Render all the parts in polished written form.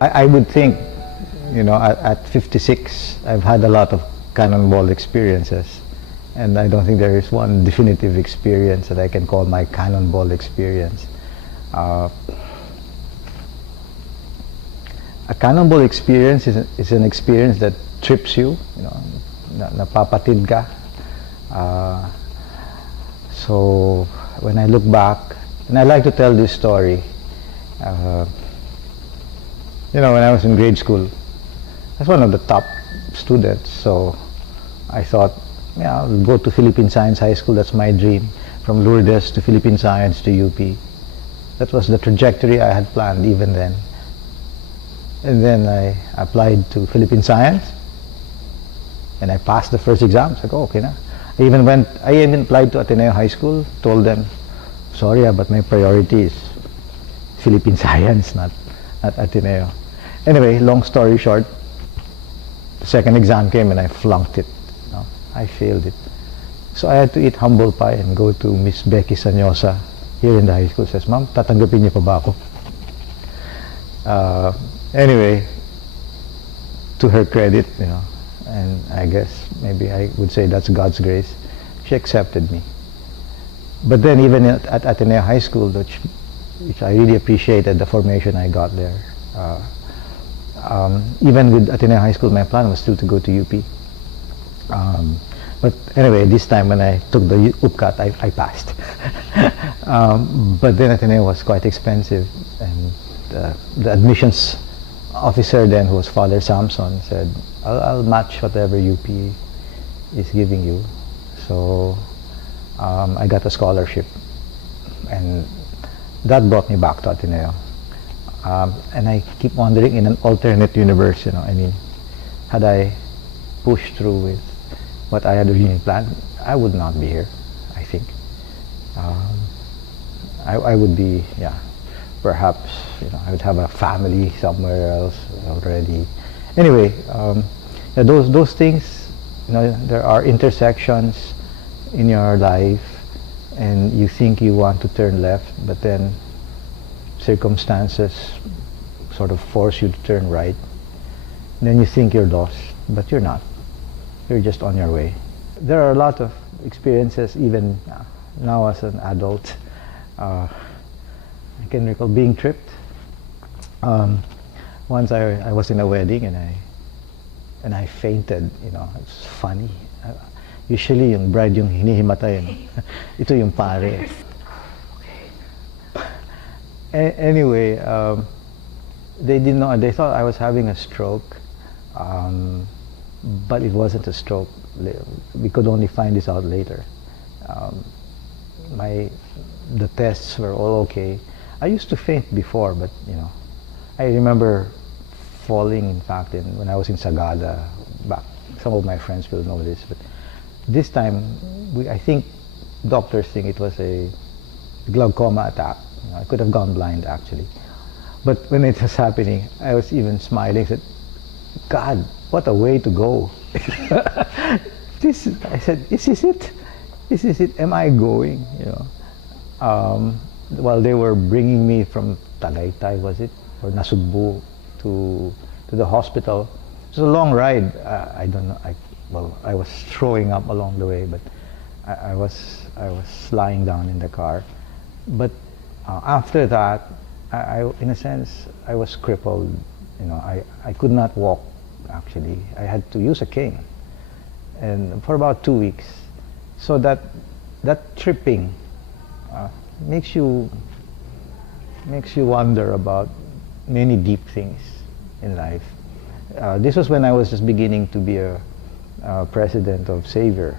I would think, at 56, I've had a lot of cannonball experiences. And I don't think there is one definitive experience that I can call my cannonball experience. A cannonball experience is an experience that trips you, napapatid ka. So when I look back, and I like to tell this story, when I was in grade school, I was one of the top students, so I thought, yeah, I'll go to Philippine Science High School, that's my dream. From Lourdes to Philippine Science to UP. That was the trajectory I had planned even then. And then I applied to Philippine Science, and I passed the first exam. So I go, okay na. I even applied to Ateneo High School, told them, sorry, but my priority is Philippine Science, not Ateneo. Anyway, long story short, the second exam came and I flunked it. I failed it. So I had to eat humble pie and go to Miss Becky Sanyosa here in the high school. Says, Ma'am, tatanggapin niyo pa ba ako? Anyway, to her credit, and I guess maybe I would say that's God's grace, she accepted me. But then even at Ateneo High School, which I really appreciated the formation I got there. Even with Ateneo High School, my plan was still to go to UP. But anyway, this time when I took the UPCAT, I passed. But then Ateneo was quite expensive, and the admissions officer then, who was Father Samson, said, I'll match whatever UP is giving you. So I got a scholarship, and that brought me back to Ateneo. And I keep wondering, in an alternate universe, had I pushed through with what I had originally planned, I would not be here, I think. I would be, perhaps, I would have a family somewhere else already. Anyway, those things, there are intersections in your life, and you think you want to turn left, but then circumstances sort of force you to turn right. And then you think you're lost, but you're not. You're just on your way. There are a lot of experiences, even now as an adult. I can recall being tripped. Once I was in a wedding and I fainted. It's funny. Usually yung bride yung hinihimatay. Ito yung pare. Anyway, they didn't know. They thought I was having a stroke. But it wasn't a stroke. We could only find this out later. The tests were all okay. I used to faint before, but I remember falling. In fact, when I was in Sagada, back. Some of my friends will know this, but this time, I think doctors think it was a glaucoma attack. I could have gone blind actually. But when it was happening, I was even smiling. I said, God, what a way to go. I said, is this it? Is this it? Am I going? While they were bringing me from Tagaytay, was it? Or Nasugbu to the hospital. It was a long ride. I don't know. I was throwing up along the way, but I was lying down in the car. But after that, in a sense, I was crippled. I could not walk. Actually, I had to use a cane, and for about 2 weeks. So that tripping makes you wonder about many deep things in life. This was when I was just beginning to be a president of Savior,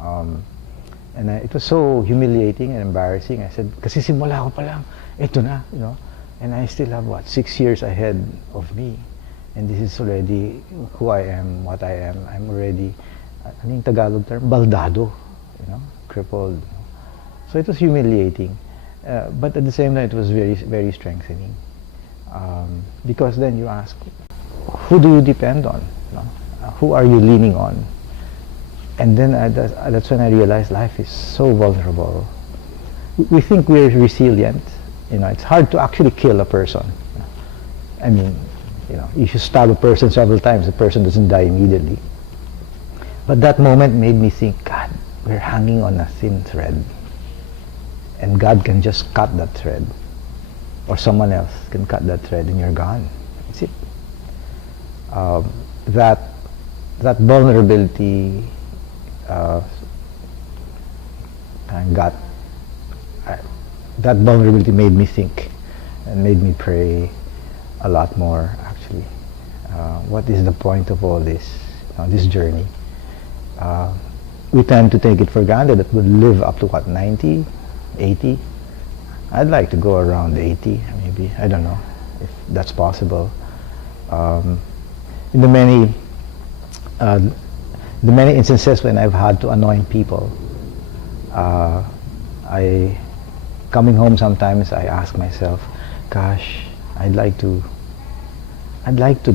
and it was so humiliating and embarrassing. I said, kasi simula ko pa lang, ito na, and I still have 6 years ahead of me. And this is already who I am, what I am. I'm already, anong Tagalog term? Baldado, crippled. So it was humiliating. But at the same time, it was very, very strengthening. Because then you ask, who do you depend on? Who are you leaning on? And then that's when I realized life is so vulnerable. We think we're resilient. It's hard to actually kill a person. I mean, you know, if you stab a person several times, the person doesn't die immediately. But that moment made me think, God, we're hanging on a thin thread. And God can just cut that thread. Or someone else can cut that thread and you're gone. That's it. That vulnerability that vulnerability made me think and made me pray a lot more, actually. What is the point of all this, this journey? We tend to take it for granted that we'll live up to what, 90, 80? I'd like to go around 80, maybe. I don't know if that's possible. In the many instances when I've had to anoint people, coming home sometimes I ask myself, gosh, I'd like to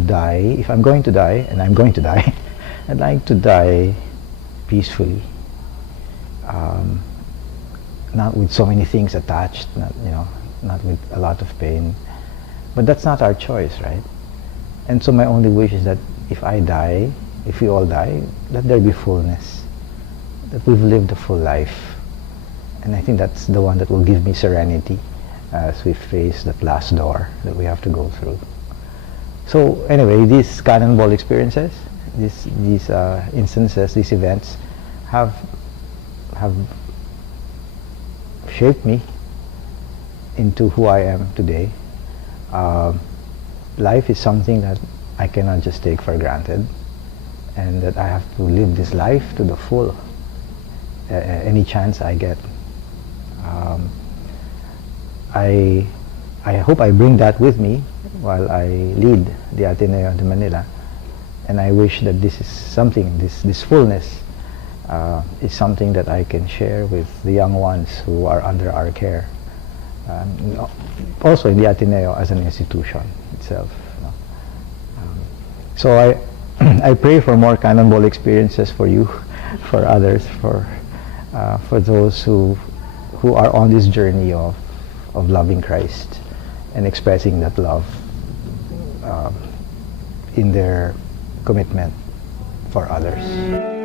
die. If I'm going to die, and I'm going to die, I'd like to die peacefully, not with so many things attached, not with a lot of pain. But that's not our choice, right? And so my only wish is that if I die, if we all die, let there be fullness, that we've lived a full life. And I think that's the one that will give me serenity as we face that last door that we have to go through. So anyway, these cannonball experiences, these instances, these events have shaped me into who I am today. Life is something that I cannot just take for granted, and that I have to live this life to the full, any chance I get. I hope I bring that with me while I lead the Ateneo de Manila, and I wish that this is something, this fullness is something that I can share with the young ones who are under our care, also in the Ateneo as an institution itself. So I pray for more cannonball experiences for you, for others, for those who are on this journey of loving Christ and expressing that love in their commitment for others.